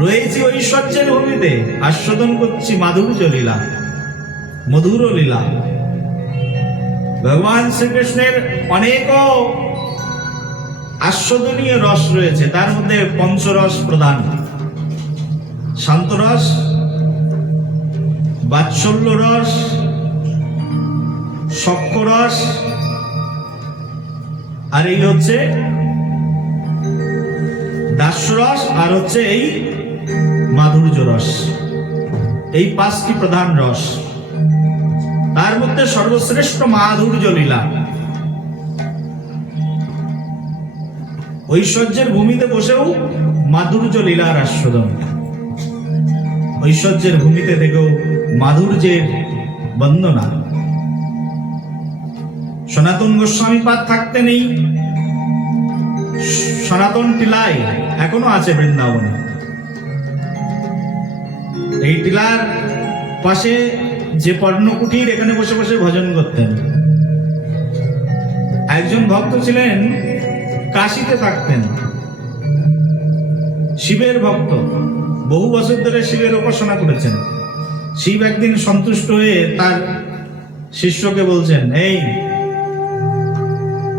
রয়েছি ঐশ্বর্যের ভূমিতে, আস্বাদন করছি মাধুর্য লীলা, মধুর লীলা। ভগবান শ্রীকৃষ্ণের অনেক আস্বাদনীয় রস রয়েছে, তার মধ্যে পঞ্চরস প্রধান। শান্তরস, বাৎসল্য রস, সখ্যরস, আর এই হচ্ছে দাস্যরস, আর হচ্ছে এই মাধুর্য রস। এই পাঁচটি প্রধান রস, তার মধ্যে সর্বশ্রেষ্ঠ মাধুর্য লীলা। ঐশ্বর্যের ভূমিতে বসেও মাধুর্য লীলার আস্বাদন, ঐশ্বর্যের ভূমিতে থেকেও মাধুর্যের বন্দনা। সনাতন গোস্বামী পাদ থাকতে নেই, সনাতন টিলায় এখনো আছে বৃন্দাবনে। এই টিলার পাশে যে পর্ণকুটির, এখানে বসে বসে ভজন করতেন। একজন ভক্ত ছিলেন, কাশীতে থাকতেন, শিবের ভক্ত, বহু বছর ধরে শিবের উপাসনা করেছেন। শিব একদিন সন্তুষ্ট হয়ে তার শিষ্যকে বলছেন, এই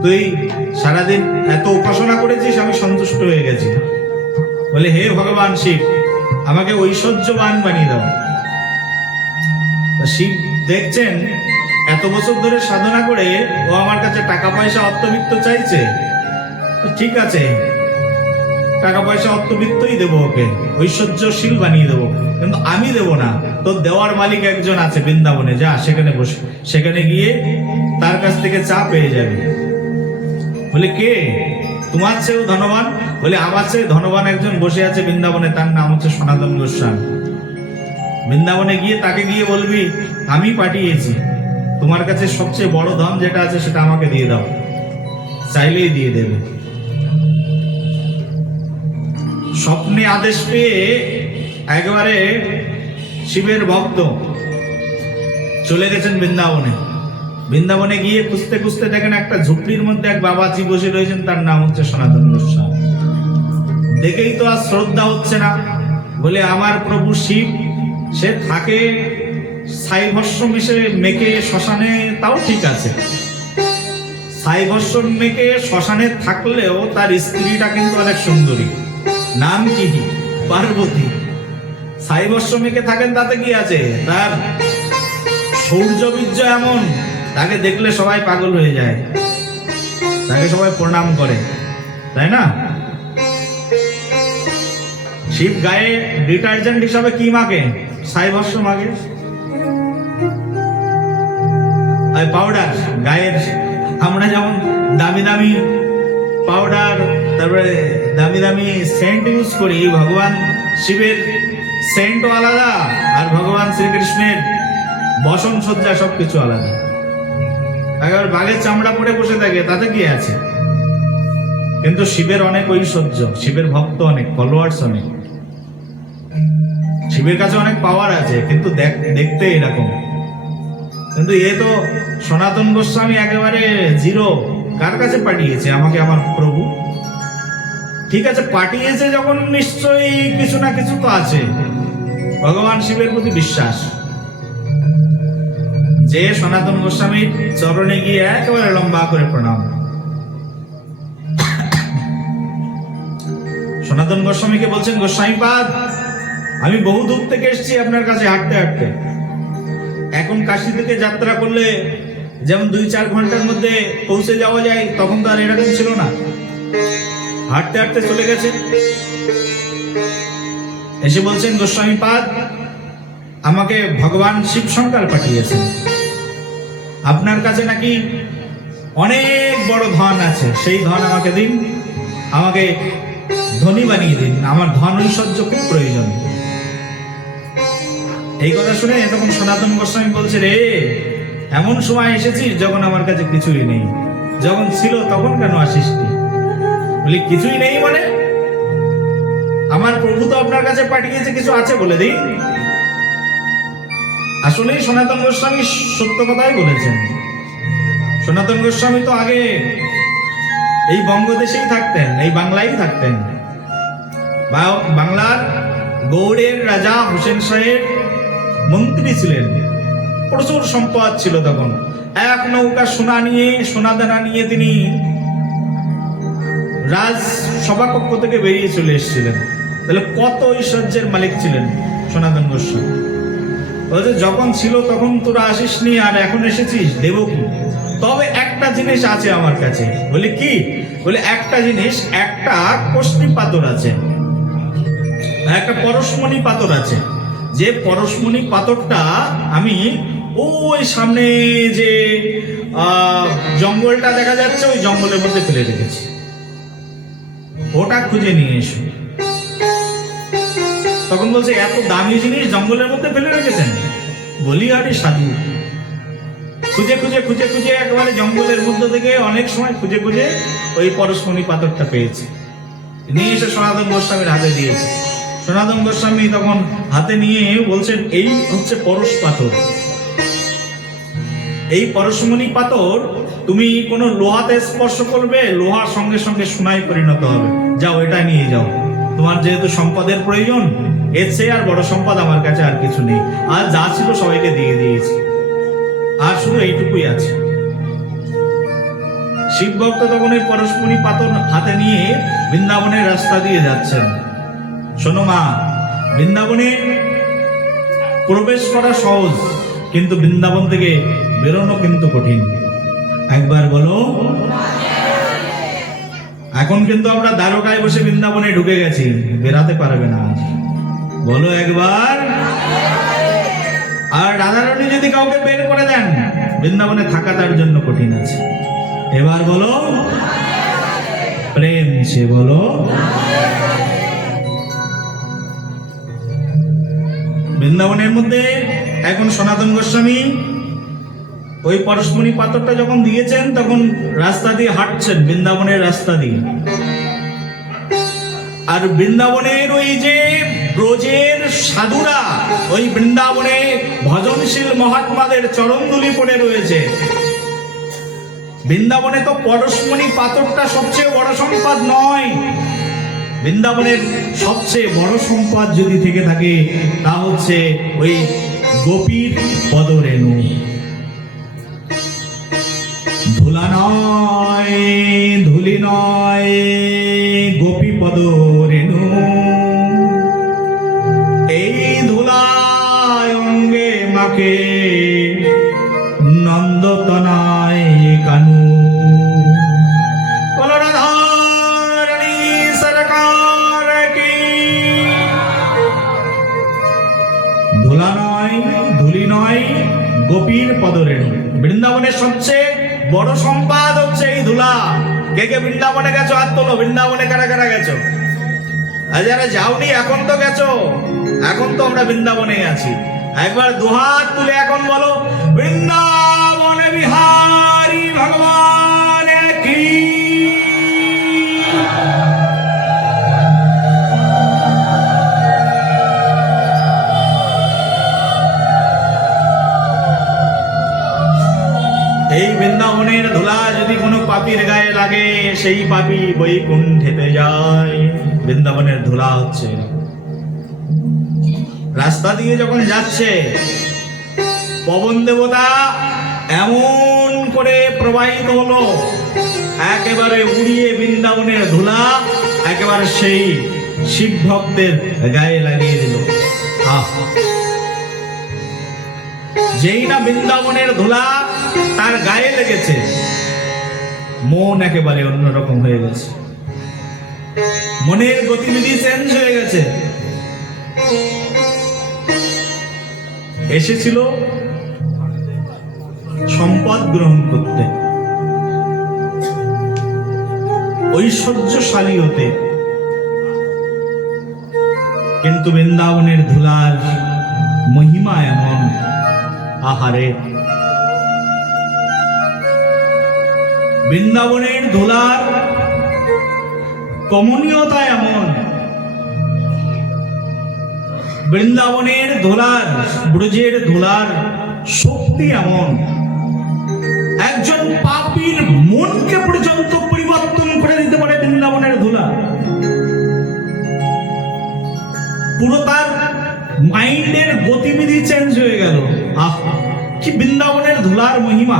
তুই সারাদিন এত উপাসনা করেছিস, আমি সন্তুষ্ট হয়ে গেছি। বলে, হে ভগবান শিব, আমাকে ঐশ্বর্যবান বানিয়ে দাও। শিব দেখছেন এত বছর ধরে সাধনা করে ও আমার কাছে টাকা পয়সা অর্থবিত্ত চাইছে, ঠিক আছে, টাকা পয়সা অর্থবিত্তই দেবো, ওকে ঐশ্বর্যশীল বানিয়ে দেবো, কিন্তু আমি দেব না। তোর দেওয়ার মালিক একজন আছে বৃন্দাবনে, যা সেখানে বসে, সেখানে গিয়ে তার কাছ থেকে চা পেয়ে যাবে। বলে, কে? তোমার চেয়েও ধনবান? বলে, আমার চেয়ে ধনবান একজন বসে আছে বৃন্দাবনে, তার নাম হচ্ছে সনাতন গোস্বামী। বৃন্দাবনে গিয়ে তাকে গিয়ে বলবি, আমি পাঠিয়েছি, তোমার কাছে সবচেয়ে বড় ধন যেটা আছে সেটা আমাকে দিয়ে দাও। চাইলেই দিয়ে দেবে। স্বপ্নে আদেশ পেয়ে একেবারে শিবের ভক্ত চলে গেছেন বৃন্দাবনে। বৃন্দাবনে গিয়ে খুঁজতে খুঁজতে দেখেন একটা ঝুপড়ির মধ্যে এক বাবাজি বসে রয়েছেন, তার নাম হচ্ছে সনাতন গোস্বামী। দেখেই তো আর শ্রদ্ধা হচ্ছে না। বলে, আমার প্রভু শিব, সে থাকে ছাই ভস্য মেখে শ্মশানে, তাও ঠিক আছে। ছাই ভস্য মেখে শ্মশানে থাকলেও তার স্ত্রীটা কিন্তু অনেক সুন্দরী, নাম কি? পার্বতী। ছাই ভস্য মেখে থাকেন, তাতে কি আছে? তার সৌর্যবীর্য এমন, তাকে দেখলে সবাই পাগল হয়ে যায়, তাকে সবাই প্রণাম করে, তাই না? শিব গায়ে ডিটারজেন্ট হিসাবে কি মাখে? ছাই ভস্য মাখে, পাউডার গায়ের। আমরা যেমন দামি দামি পাউডার, তারপরে দামি দামি সেন্ট ইউজ করি, ভগবান শিবের সেন্টও আলাদা, আর ভগবান শ্রীকৃষ্ণের বসন সজ্জা সবকিছু আলাদা। একেবারে বাঘের চামড়া পরে বসে থাকে, তাতে কি আছে? কিন্তু শিবের অনেক ঐশ্বর্য, শিবের ভক্ত অনেক, ফলোয়ার্স অনেক, শিবের কাছে অনেক পাওয়ার আছে, কিন্তু দেখতে এরকম। কিন্তু এ তো সনাতন গোস্বামী একেবারে জিরো। কার কাছে পাঠিয়েছে আমাকে? আমার প্রভু। ঠিক আছে, পাঠিয়েছে যখন নিশ্চয়ই কিছু না কিছু তো আছে। ভগবান শিবের প্রতি বিশ্বাস, যে সনাতন গোস্বামীর চরণে গিয়ে একেবারে লম্বা করে প্রণাম। সনাতন গোস্বামীকে বলছেন, গোস্বামী পাদ, আমি বহু দূর থেকে এসেছি আপনার কাছে হাঁটতে হাঁটতে। এখন কাশী থেকে যাত্রা করলে যেমন 2-4 ঘন্টার মধ্যে পৌঁছে যাওয়া যায়, তখন তো আর এরকম ছিল না, হাঁটতে হাঁটতে চলে গেছে। এসে বলছেন, গোস্বামী পাদ, আমাকে ভগবান শিব শঙ্কর পাঠিয়েছেন, আপনার কাছে নাকি অনেক বড় ধন আছে, সেই ধন আমাকে দিন, আমাকে ধনী বানিয়ে দিন, আমার ধন ঐশ্বর্য খুব প্রয়োজন। এই কথা শুনে তখন সনাতন গোস্বামী বলছে, রে এমন সময় এসেছিস যখন আমার কাছে কিছুই নেই, যখন ছিল তখন কেন আসিস? বলি, কিছুই নেই মানে? আমার প্রভু তো আপনার কাছে পাঠিয়েছে, কিছু আছে বলে দিন। আসলেই সনাতন গোস্বামী সত্য কথাই বলেছেন। সনাতন গোস্বামী তো আগে এই বঙ্গদেশেই থাকতেন, এই বাংলায় থাকতেন। বাংলার গৌড়ের রাজা হোসেন শাহের মন্ত্রী ছিলেন, প্রচুর সম্পদ ছিল তখন। এক নৌকা সোনা দানা নিয়ে তিনি রাজ সভাকক্ষ থেকে বেরিয়ে চলে এসেছিলেন। তাহলে কত ঐশ্বর্যের মালিক ছিলেন সনাতন গোস্বামী। বলছে যখন ছিল তখন তোরা আসিসনি, আর এখন এসেছিস, দেব কি? তবে একটা জিনিস আছে আমার কাছে। বলে কি? বলে একটা জিনিস, একটা কোষ্ঠী পাথর আছে, একটা পরশমণি পাথর আছে। যে পরশমণি পাথরটা আমি ওই সামনে যে জঙ্গলটা দেখা যাচ্ছে, ওই জঙ্গলের মধ্যে ফেলে রেখেছি, ওটা খুঁজে নিয়ে এসো। তখন বলছে এত দামি জিনিস জঙ্গলের মধ্যে ফেলে রেখেছেন? বলি আরে সাধু, খুঁজে খুঁজে খুঁজে খুঁজে একেবারে জঙ্গলের মধ্যে থেকে অনেক সময় খুঁজে খুঁজে ওই পরশমণি পাথরটা পেয়েছি, নিয়ে এসে সনাতন গোস্বামীর হাতে দিয়েছে। সনাতন গোস্বামী তখন হাতে নিয়ে বলছেন এই হচ্ছে পরশ পাথর, এই পরশমণি পাথর তুমি কোনো লোহাতে স্পর্শ করবে, লোহার সঙ্গে সঙ্গে সোনায় পরিণত হবে। যাও এটা নিয়ে যাও, তোমার যেহেতু সম্পদের প্রয়োজন, এর চেয়ে আর বড় সম্পদ আমার কাছে আর কিছু নেই, আর যা ছিল সবাইকে দিয়ে দিয়েছি, আর শুধু এইটুকুই আছে। শিব ভক্ত তখন এই পরশমণি পাথর হাতে নিয়ে বৃন্দাবনের রাস্তা দিয়ে যাচ্ছেন। শোনো মা, বৃন্দাবনে প্রবেশ করা সহজ, কিন্তু বৃন্দাবন থেকে বেরোনো কিন্তু কঠিন। একবার বলো, এখন কিন্তু আমরা দ্বারকায় বসে বৃন্দাবনে ঢুকে গেছি, বেরাতে পারবে না। বলো একবার। আর রাধারানী যদি কাউকে বের করে দেন, বৃন্দাবনে থাকা তার জন্য কঠিন আছে। এবার বলো প্রেম সে বলো। বৃন্দাবনের মধ্যে এখন সনাতন গোস্বামী ওই পরশমণি পাথরটা যখন দিয়েছেন, তখন রাস্তা দিয়ে হাঁটছেন, বৃন্দাবনের রাস্তা দিয়ে। আর বৃন্দাবনের ওই যে ব্রজের সাধুরা ওই বৃন্দাবনে ভজনশীল মহাত্মাদের চরণধুলি পড়ে রয়েছে। বৃন্দাবনে তো পরশমণি পাথরটা সবচেয়ে বড় সম্পদ নয়, বৃন্দাবনের সবচেয়ে বড় সম্পদ যদি থেকে থাকে তা হচ্ছে ওই গোপীর পদরেণু। ধুলা নয়, ধুলি নয়, গোপী পদরেণু। এই ধুলায় অঙ্গে মাকে নন্দতনায় কানু। বলো রাধারানী সরকার কি। ধুলা নয়, ধুলি নয়, গোপীর পদরেণু। বৃন্দাবনের সবচেয়ে বড় সম্পদ হচ্ছে এই ধুলা। কে কে বৃন্দাবনে গেছো হাত তোলো। বৃন্দাবনে কারা কারা গেছো? আর যারা যাওনি এখন তো গেছো, এখন তো আমরা বৃন্দাবনে আছি। একবার দুহাত তুলে এখন বলো বৃন্দাবনে বিহারী ভগবান কি। এই বৃন্দাবনের ধুলা যদি কোনো পাপীর গায়ে লাগে, সেই পাপী বৈকুণ্ঠেতে যায়। বৃন্দাবনের ধুলা হচ্ছে। রাস্তা দিয়ে যখন যাচ্ছে, পবন দেবতা এমন করে প্রবাহিত হলো, একেবারে উড়িয়ে বৃন্দাবনের ধুলা একেবারে সেই শিব ভক্তের গায়ে লাগিয়ে দিল। যেই না বৃন্দাবনের ধুলা তার গায়ে লেগেছে, মন একেবারে অন্যরকম হয়ে গেছে, মনের গতিবিধি চেঞ্জ হয়ে গেছে। এসেছিল সম্পদ গ্রহণ করতে, ঐশ্বর্যশালী হতে, কিন্তু বৃন্দাবনের ধুলার মহিমা এমন, আহারে। বৃন্দাবনের ধুলার কমনীয়তা এমন, বৃন্দাবনের ধুলার, ব্রজের ধুলার শক্তি এমন, একজন পাপীর মনকে পর্যন্ত পরিবর্তন করে দিতে পারে বৃন্দাবনের ধুলা। পুরো তার মাইন্ডের গতিবিধি চেঞ্জ হয়ে গেল। আহ, কি বৃন্দাবনের ধুলার মহিমা!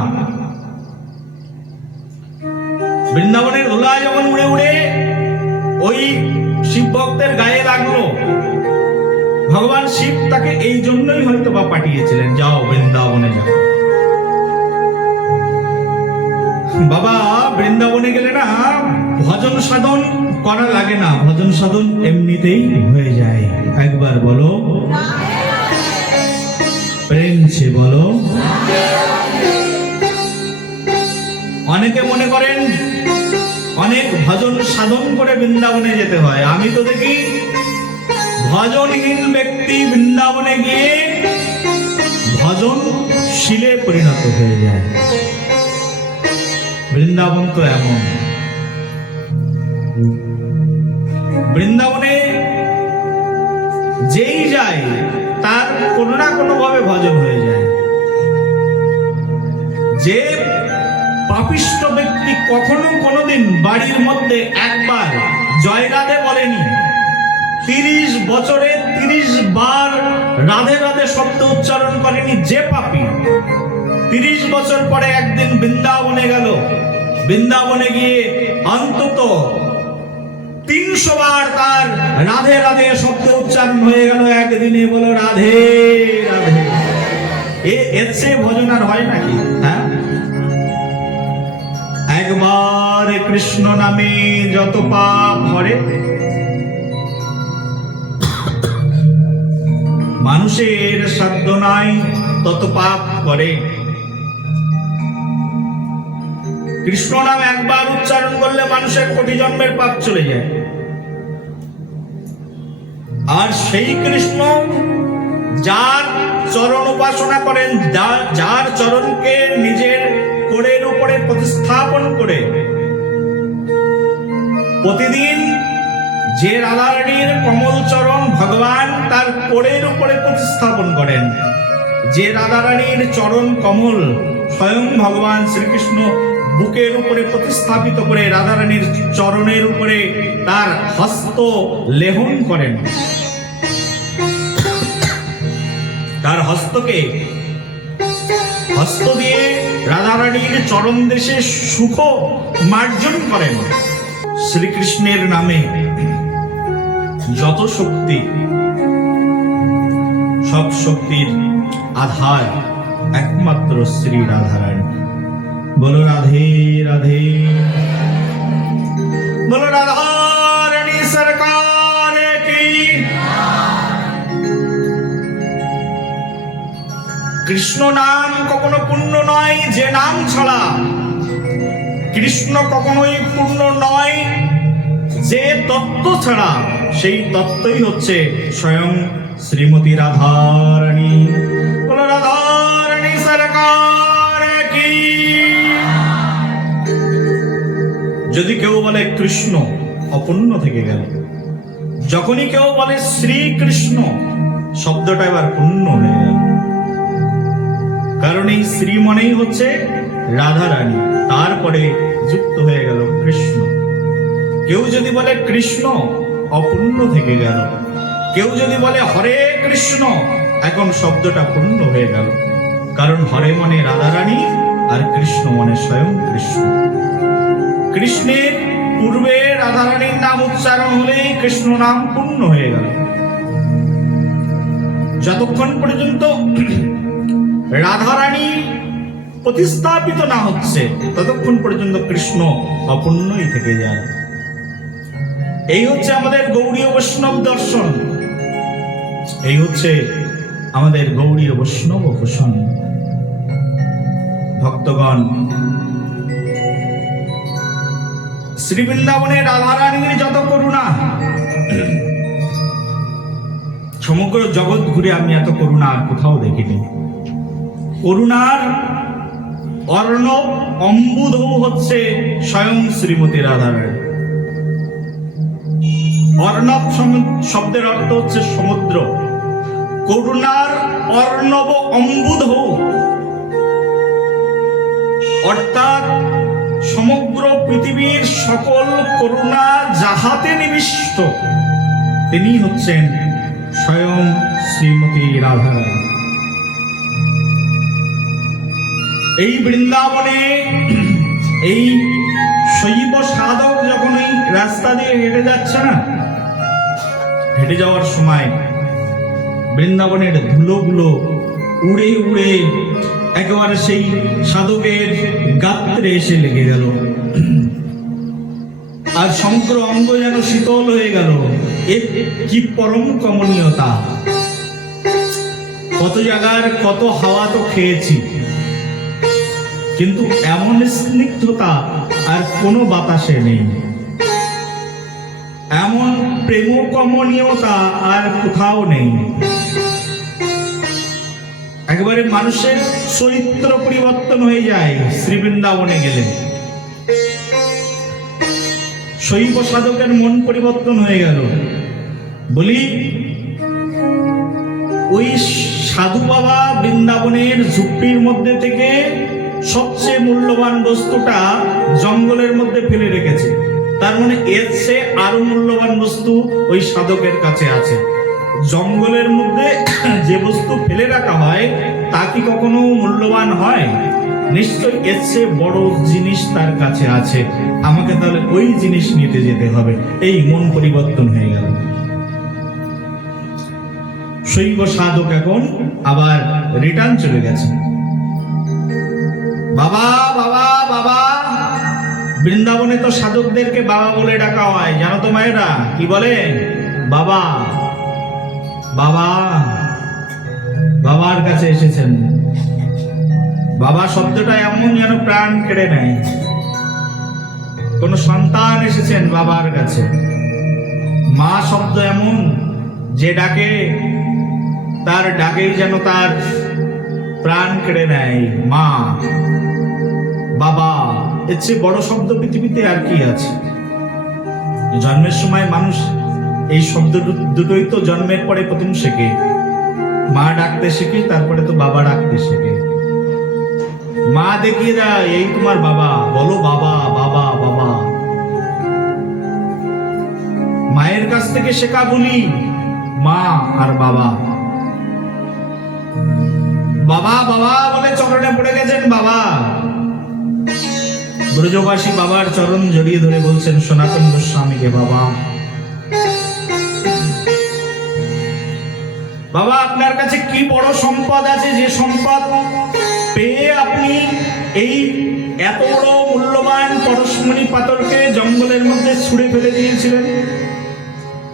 বৃন্দাবনের ধুলা যখন উড়ে উড়ে ওই শিব ভক্তের গায়ে লাগলো, ভগবান শিব তাকে এই জন্যই হয়তো বা পাঠিয়েছিলেন, যাও বৃন্দাবনে যাও। বাবা, বৃন্দাবনে গেলে না ভজন সাধন করা লাগে না, ভজন সাধন এমনিতেই হয়ে যায়। একবার বলো, প্রেম সে বলো। অনেকে মনে করেন অনেক ভজন সাধন করে বৃন্দাবনে যেতে হয়। আমি তো দেখি ভজনহীন ব্যক্তি বৃন্দাবনে গিয়ে ভজন শিলে পরিণত হয়ে যায়। বৃন্দাবন তো এমন, বৃন্দাবনে যেই যায় তার কোনো না কোনো ভাবে ভজন হয়ে যায়। যে পাপিষ্ঠ ব্যক্তি কখনো কোনোদিন বাড়ির মধ্যে একবার জয় রাধে বলেনি, 30 বছরে 30 বার রাধে রাধে শব্দ উচ্চারণ করেনি, যে পাপী 30 বছর পরে একদিন বৃন্দাবনে গেল, বৃন্দাবনে গিয়ে অন্তত 300 বার তার রাধে রাধে শব্দ উচ্চারণ হয়ে গেল একদিনে। বলো রাধে রাধে। এর চেয়ে ভজন আর হয় নাকি? হ্যাঁ, একবার কৃষ্ণ নামে যত পাপ মরে। মানুষের সাধ্য নাই তত পাপ করে। কৃষ্ণ নাম একবার উচ্চারণ করলে মানুষের কোটি জন্মের পাপ চলে যায়। আর সেই কৃষ্ণ যার চরণ উপাসনা করেন, যার চরণকে নিজের কোরের উপরে প্রতিস্থাপন করে প্রতিদিন যে রাধারানীর কমল চরণ ভগবান তার কোরের উপরে প্রতিস্থাপন করেন, যে রাধারানীর চরণ কমল স্বয়ং ভগবান শ্রীকৃষ্ণ বুকের উপরে প্রতিস্থাপিত করে রাধারানীর চরণের উপরে তার হস্ত লেহন করেন, তার হস্তকে হস্ত দিয়ে রাধারানীর চরণ দেশে সুখ মার্জন করেন। শ্রীকৃষ্ণের নামে যত শক্তি, সব শক্তির আধার একমাত্র শ্রী রাধারানী। বলো রাধে রাধে। বলো রাধারানী সরকার কি। কৃষ্ণ নাম কখনো পূর্ণ নয় যে নাম ছাড়া, কৃষ্ণ কখনোই পূর্ণ নয় যে তত্ত্ব ছাড়া। সেই তত্ত্বই হচ্ছে স্বয়ং শ্রীমতী রাধারানী। বলো রাধারানী সরকার কি। যদি কেউ বলে কৃষ্ণ, অপূর্ণ থেকে গেল। যখনই কেউ বলে শ্রীকৃষ্ণ, শব্দটা এবার পূর্ণ হয়ে গেল। কারণ এই শ্রী মনেই হচ্ছে রাধারানী, তারপরে যুক্ত হয়ে গেল কৃষ্ণ। কেউ যদি বলে কৃষ্ণ, অপূর্ণ থেকে গেল। কেউ যদি বলে হরে কৃষ্ণ, এখন শব্দটা পূর্ণ হয়ে গেল। কারণ হরে মনে রাধারানী আর কৃষ্ণ মনে স্বয়ং কৃষ্ণ। কৃষ্ণের পূর্বে রাধারানীর নাম উচ্চারণ হলেই কৃষ্ণ নাম পূর্ণ হয়ে গেল। যতক্ষণ পর্যন্ত রাধারানী প্রতিস্থাপিত না হচ্ছে ততক্ষণ পর্যন্ত কৃষ্ণ অপূর্ণই থেকে যায়। এই হচ্ছে আমাদের গৌড়ীয় বৈষ্ণব দর্শন, এই হচ্ছে আমাদের গৌড়ীয় বৈষ্ণব ভূষণ। ভক্তগণ, শ্রী বৃন্দাবনে রাধারানীর যত করুণা, সমগ্র জগৎ ঘুরে আমি এত করুণা আর কোথাও দেখিনি। করুণার অর্ণব অম্বুধ হচ্ছে স্বয়ং শ্রীমতী রাধারানী। অর্ণব শব্দের অর্থ হচ্ছে সমুদ্র। করুণার অর্ণব অম্বুধ অর্থাৎ সমগ্র পৃথিবীর সকল করুণা যাহাতে নিবিষ্ট তিনি হচ্ছেন স্বয়ং শ্রীমতী রাধারানী। এই বৃন্দাবনে এই শৈব সাধক যখন এই রাস্তা দিয়ে হেঁটে যাচ্ছে না, হেঁটে যাওয়ার সময় বৃন্দাবনের ধুলোগুলো উড়ে উড়ে একেবারে সেই সাধকের গাত্রে এসে লেগে গেল, আর সমগ্র অঙ্গ যেন শীতল হয়ে গেল। এ কি পরম কমনীয়তা! কত জায়গার কত হাওয়া তো খেয়েছি, কিন্তু এমন স্নিগ্ধতা আর কোনো বাতাসে নেই, এমন প্রেম কমনীয়তা আর কোথাও নেই। একেবারে মানুষের চরিত্র পরিবর্তন হয়ে যায় শ্রী বৃন্দাবনে গেলে। শৈব সাধকের মন পরিবর্তন হয়ে গেল। বলি, ওই সাধু বাবা বৃন্দাবনের ঝুপড়ির মধ্যে থেকে সবচেয়ে মূল্যবান বস্তুটা জঙ্গলের মধ্যে ফেলে রেখেছে। তার মানে এর চেয়ে আরো মূল্যবান বস্তু ওই সাধকের কাছে আছে। জঙ্গলের মধ্যে যে বস্তু ফেলে রাখা হয় তা কি কখনো মূল্যবান হয়? নিশ্চয় এর চেয়ে বড় জিনিস তার কাছে আছে, আমাকে তাহলে ওই জিনিস নিতে যেতে হবে। এই মন পরিবর্তন হয়ে গেল। শৈব সাধক এখন আবার রিটার্ন চলে গেছে। বাবা বাবা বাবা, বৃন্দাবনে তো সাধকদেরকে বাবা বলে ডাকা হয়, জানো তো মায়েরা? কি বলে? বাবা বাবা। বাবার কাছে এসেছেন। বাবা শব্দটা এমন যেন প্রাণ কেড়ে নেয়। কোন সন্তান এসেছেন বাবার কাছে। মা শব্দ এমন যে ডাকে, তার ডাকেই যেন তার প্রাণ কেড়ে নেয়। মা বাবা, এর চেয়ে বড় শব্দ পৃথিবীতে আর কি আছে? জন্মের সময় মানুষ এই শব্দ দুটোই তো জন্মের পরে প্রথম শেখে। মা ডাকতে শেখে, তারপরে তো বাবা ডাকতে শেখে। মা দেখিয়ে দেয়, এই তোমার বাবা, বলো বাবা বাবা বাবা। মায়ের কাছ থেকে শেখা বলি মা আর বাবা। বাবা বাবা বলে চরণে পড়ে গেছেন বাবা। ব্রজবাসী বাবার চরণ জড়িয়ে ধরে বলছেন সনাতন গোস্বামীকে, বাবা বাবা, আপনার কাছে কি বড় সম্পদ আছে, যে সম্পদ পেয়ে আপনি এই এত বড় মূল্যবান পরশমণি পাথরকে জঙ্গলের মধ্যে ছুঁড়ে ফেলে দিয়েছিলেন।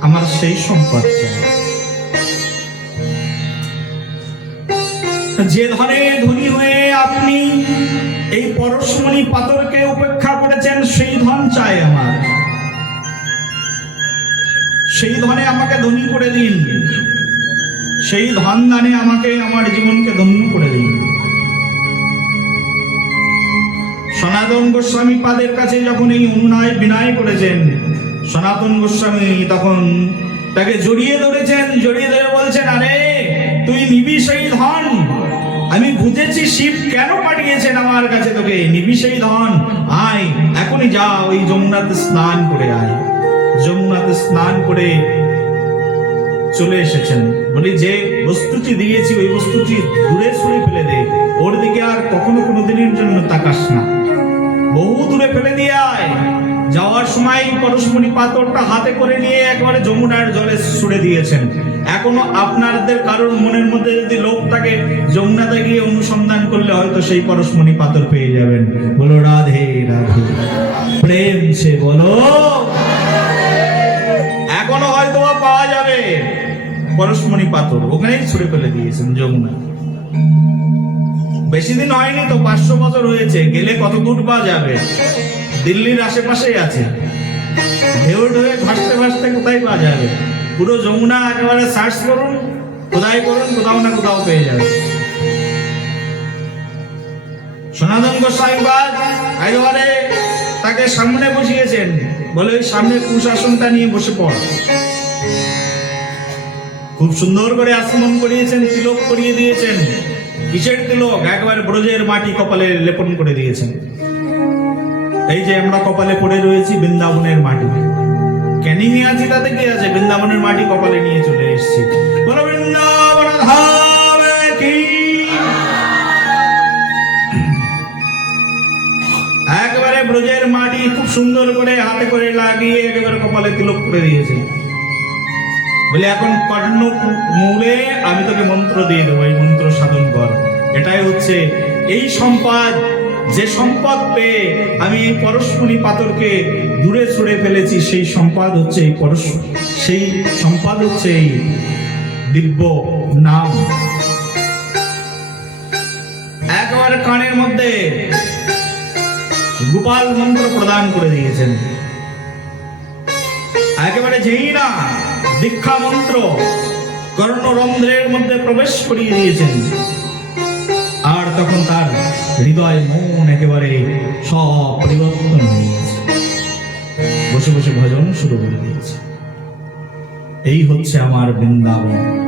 আমার সেই সম্পদ চাই। যে ধনে ধনী হয়ে আপনি এই পরশমণি পাথরকে উপেক্ষা করেছেন, সেই ধন চাই আমার। সেই ধনে আমাকে ধনী করে দিন, সেই ধন দানে আমাকে আমার জীবনকে ধন্য করে দিন। সনাতন গোস্বামী পাদের কাছে যখন এই অনুনয় বিনয় করেছেন, সনাতন গোস্বামী তখন তাকে জড়িয়ে ধরেছেন। জড়িয়ে ধরে বলছেন, আরে তুই নিবি সেই ধন। আমি বুঝেছি শিব কেন পাঠিয়েছেন আমার কাছে তোকে। নিবি সেই ধন, আয় এখনই যা, ওই যমুনাতে স্নান করে আয়। যমুনাতে স্নান করে চলে এসেছেন। বলি, যে বস্তুটি দিয়েছি ওই বস্তুটি দূরে সরে ফেলে দে, ওর দিকে আর কখনো কোনো দিনের জন্য তাকাস না, বহু দূরে ফেলে দিয়ে আয়। যাওয়ার সময় পরশমণি পাথরটা হাতে করে নিয়ে একবারে যমুনার জলে ছুড়ে দিয়েছেন। এখনো আপনাদের কারোর মনের মধ্যে যদি লোভ থাকে, যমুনাতে গিয়ে অনুসন্ধান করলে হয়তো সেই পরশমণি পাথর পেয়ে যাবেন। বলো রাধে রাধে, প্রেম সে বলো। এখনো হয়তো পাওয়া যাবে পরশমণি পাথর, ওখানেই ছুড়ে ফেলে দিয়েছেন যমুনা। বেশি দিন হয়নি তো, 500 বছর হয়েছে। গেলে কত দূর পাওয়া যাবে? দিল্লির আশেপাশেই আছে। ঢেউ ঢেউ ভাসতে ভাসতে কোথায় পাওয়া যাবে? পুরো যমুনা একেবারে সার্চ করুন, কোথায় করুন, কোথাও না কোথাও পেয়ে যাবে। সনাতন গোস্বামী একেবারে তাকে সামনে বসিয়েছেন। বলে, ওই সামনে কুশাসনটা নিয়ে বসে পড়। খুব সুন্দর করে আসমন করিয়েছেন, তিলক করিয়ে দিয়েছেন। কিসের তিলক? একবারে ব্রজের মাটি কপালে লেপন করে দিয়েছেন। এই যে আমরা কপালে পড়ে রয়েছি বৃন্দাবনের মাটি। ক্যানিং এ আছি তাতে কি আছে? বৃন্দাবনের মাটি কপালে নিয়ে চলে এসেছি। লাগিয়ে একেবারে কপালে তিলক করে দিয়েছে। বলে এখন কর্ণ মূলে আমি তোকে মন্ত্র দিয়ে দেবো, এই মন্ত্র সাধন কর। এটাই হচ্ছে এই সম্পদ, যে সম্পদ পেয়ে আমি এই পরশমণি পাথরকে দূরে ছুড়ে ফেলেছি, সেই সম্পদ হচ্ছে এই সেই সম্পদ হচ্ছে এই দিব্য নাম। একেবারে কানের মধ্যে গোপাল মন্ত্র প্রদান করে দিয়েছেন। একেবারে যেই না দীক্ষা মন্ত্র কর্ণরন্ধ্রের মধ্যে প্রবেশ করিয়ে দিয়েছেন, আর তখন তার হৃদয় মন একেবারে সব পরিবর্তন হয়ে গেছে। বসে বসে ভজন শুরু করে দিয়েছে। এই হচ্ছে আমার বৃন্দাবন।